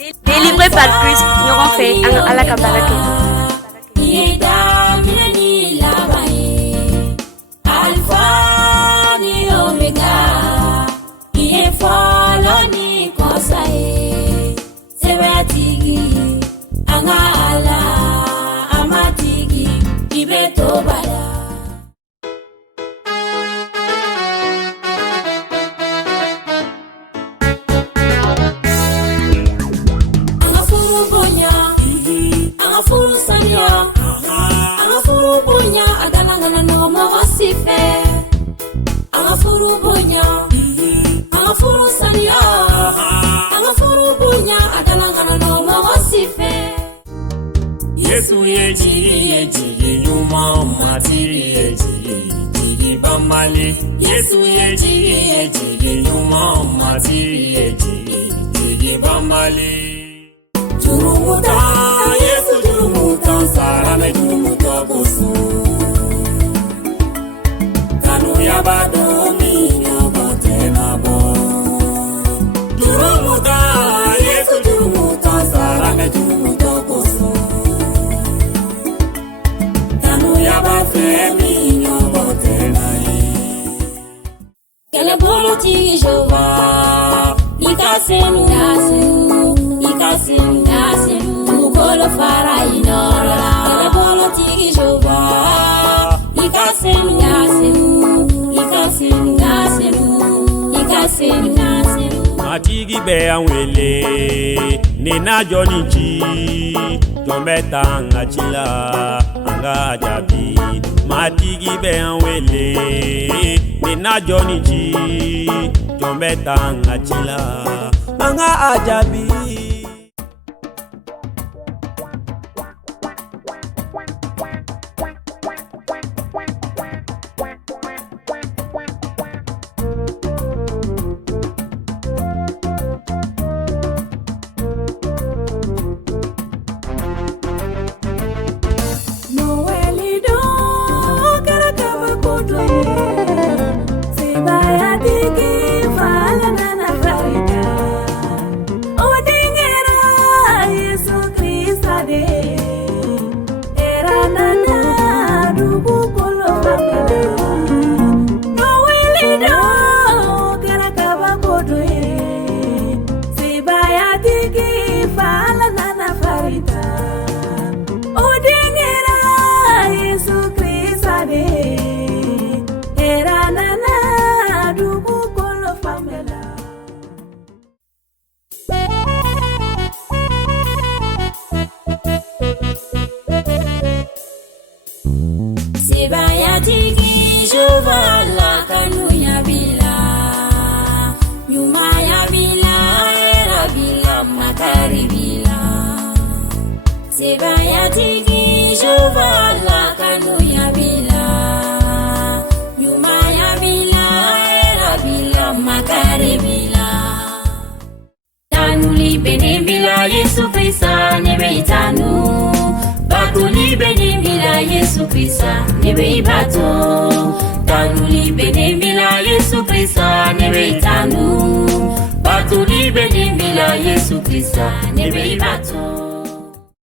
Délivré par Christ, nous avons fait à la campagne. Alpha ni Omega, iye follow ni kosae. Sebatigi, anga ala, amatigi, ibeto bala. Anga furu bonya, anga furu sanya, anga furu bonya, agalangana no mo osife. Anga furu bonya, anga furu sanya, anga furu bonya, agalangana no mo osife. Yesu yeji yuma matiri yeji bamali. Yesu yeji yuma matiri yeji bamali. Turumuta, Yesu turumuta sarame turumuta kosu. Kanu yabado minyo bote nabo. Turumuta, Yesu turumuta sarame turumuta kosu. Kanu yabafe minyo bote nai. kele bolo ti Jehova, ikasenu, ukolo fara inora. Kele bolo ti Jehova, ikasenu, Matigi be anwele Nina Johnny G Jombeta angachila Anga ajabi Matigi be anwele Nina Johnny G Jombeta angachila Anga ajabi. Sebayatigi Jehova la kanu yabila, nyuma yabila, era bila makari bila. Sebayatigi Jehova la kanu yabila, nyuma yabila, era bila makari bila. Tanuli bene bila Yesu Krista nebe tanu. Bakuli bene bila Yesu Krista nebe bato. Tanuli bene bila Yesu Krista nebe tanu. Bakuli bene bila Yesu Krista nebe bato.